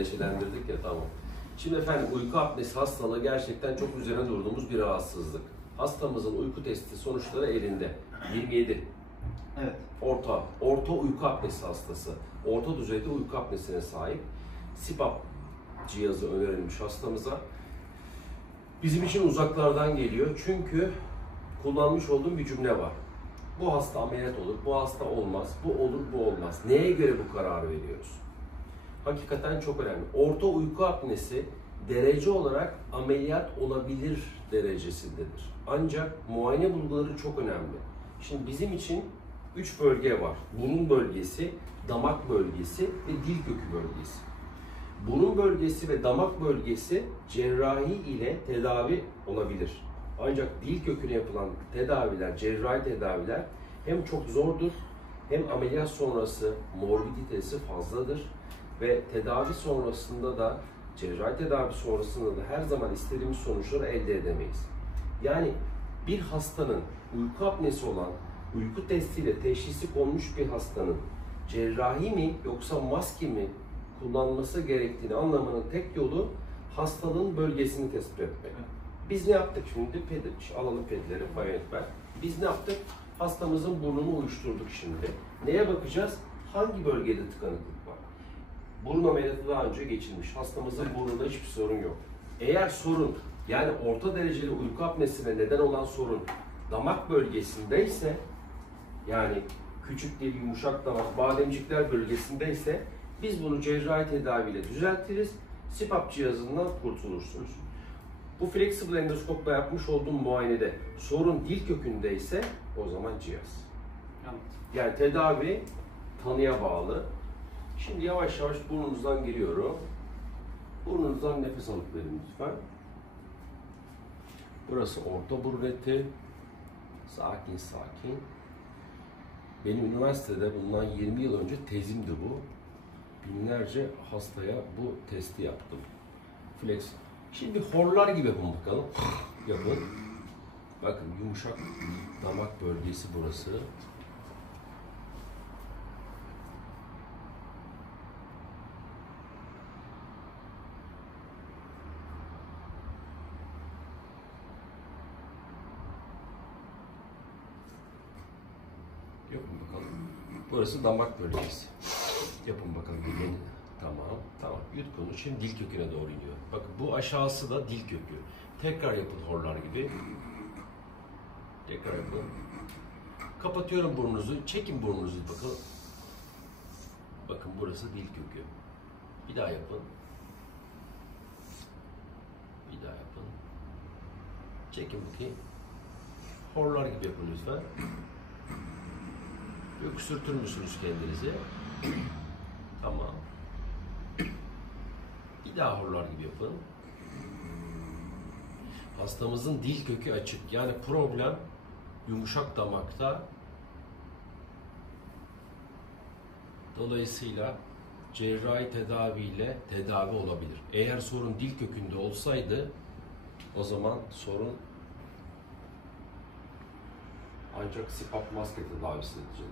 Neşelendirdik ya, tamam. Şimdi efendim, uyku apnesi hastalığı gerçekten çok üzerine durduğumuz bir rahatsızlık. Hastamızın uyku testi sonuçları elinde. 27. Evet. Orta uyku apnesi hastası. Orta düzeyde uyku apnesine sahip. CPAP cihazı önerilmiş hastamıza. Bizim için uzaklardan geliyor. Çünkü kullanmış olduğum bir cümle var. Bu hasta ameliyat olur, bu hasta olmaz, bu olur, bu olmaz. Neye göre bu kararı veriyoruz? Hakikaten çok önemli. Orta uyku apnesi derece olarak ameliyat olabilir derecesindedir. Ancak muayene bulguları çok önemli. Şimdi bizim için 3 bölge var. Burun bölgesi, damak bölgesi ve dil kökü bölgesi. Burun bölgesi ve damak bölgesi cerrahi ile tedavi olabilir. Ancak dil köküne yapılan tedaviler, cerrahi tedaviler hem çok zordur, hem ameliyat sonrası morbiditesi fazladır ve tedavi sonrasında da, cerrahi tedavi sonrasında da her zaman istediğimiz sonuçları elde edemeyiz. Yani bir hastanın uyku apnesi olan, uyku testiyle teşhisi konmuş bir hastanın cerrahi mi yoksa maske mi kullanması gerektiğini anlamanın tek yolu hastalığın bölgesini tespit etmek. Biz ne yaptık şimdi? Alalım pedleri, Bayonet. Biz ne yaptık? Hastamızın burnunu uyuşturduk şimdi. Neye bakacağız? Hangi bölgede tıkanıklık var? Burun ameliyatı daha önce geçilmiş. Hastamızın burnunda hiçbir sorun yok. Eğer sorun, yani orta dereceli uyku apnesine neden olan sorun damak bölgesindeyse, yani küçük dil, yumuşak damak, bademcikler bölgesindeyse biz bunu cerrahi tedaviyle düzeltiriz. CPAP cihazından kurtulursunuz. Bu flexible endoskopla yapmış olduğum muayenede sorun dil kökündeyse o zaman cihaz. Yani tedavi tanıya bağlı. Şimdi yavaş yavaş burnunuzdan giriyorum. Burnunuzdan nefes alıp verin lütfen. Burası orta burun eti. Sakin sakin. Benim üniversitede bundan 20 yıl önce tezimdi bu. Binlerce hastaya bu testi yaptım. Flex. Şimdi horlar gibi yapın bakalım. Yapın. Bakın, yumuşak damak bölgesi burası. Yapın bakalım. Burası damak bölgesi. Yapın bakalım. Tamam. Yutkunu. Şimdi dil köküne doğru iniyor. Bakın, bu aşağısı da dil kökü. Tekrar yapın horlar gibi. Tekrar yapın. Kapatıyorum burnunuzu. Çekin burnunuzu bakalım. Bakın, burası dil kökü. Bir daha yapın. Bir daha yapın. Çekin bakayım. Horlar gibi yapın lütfen. Öksürtür müsünüz kendinizi? Tamam. Bir daha horlar gibi yapın. Hastamızın dil kökü açık. Yani problem yumuşak damakta. Dolayısıyla cerrahi tedaviyle tedavi olabilir. Eğer sorun dil kökünde olsaydı o zaman sorun ancak CPAP maske tedavisi edilecek.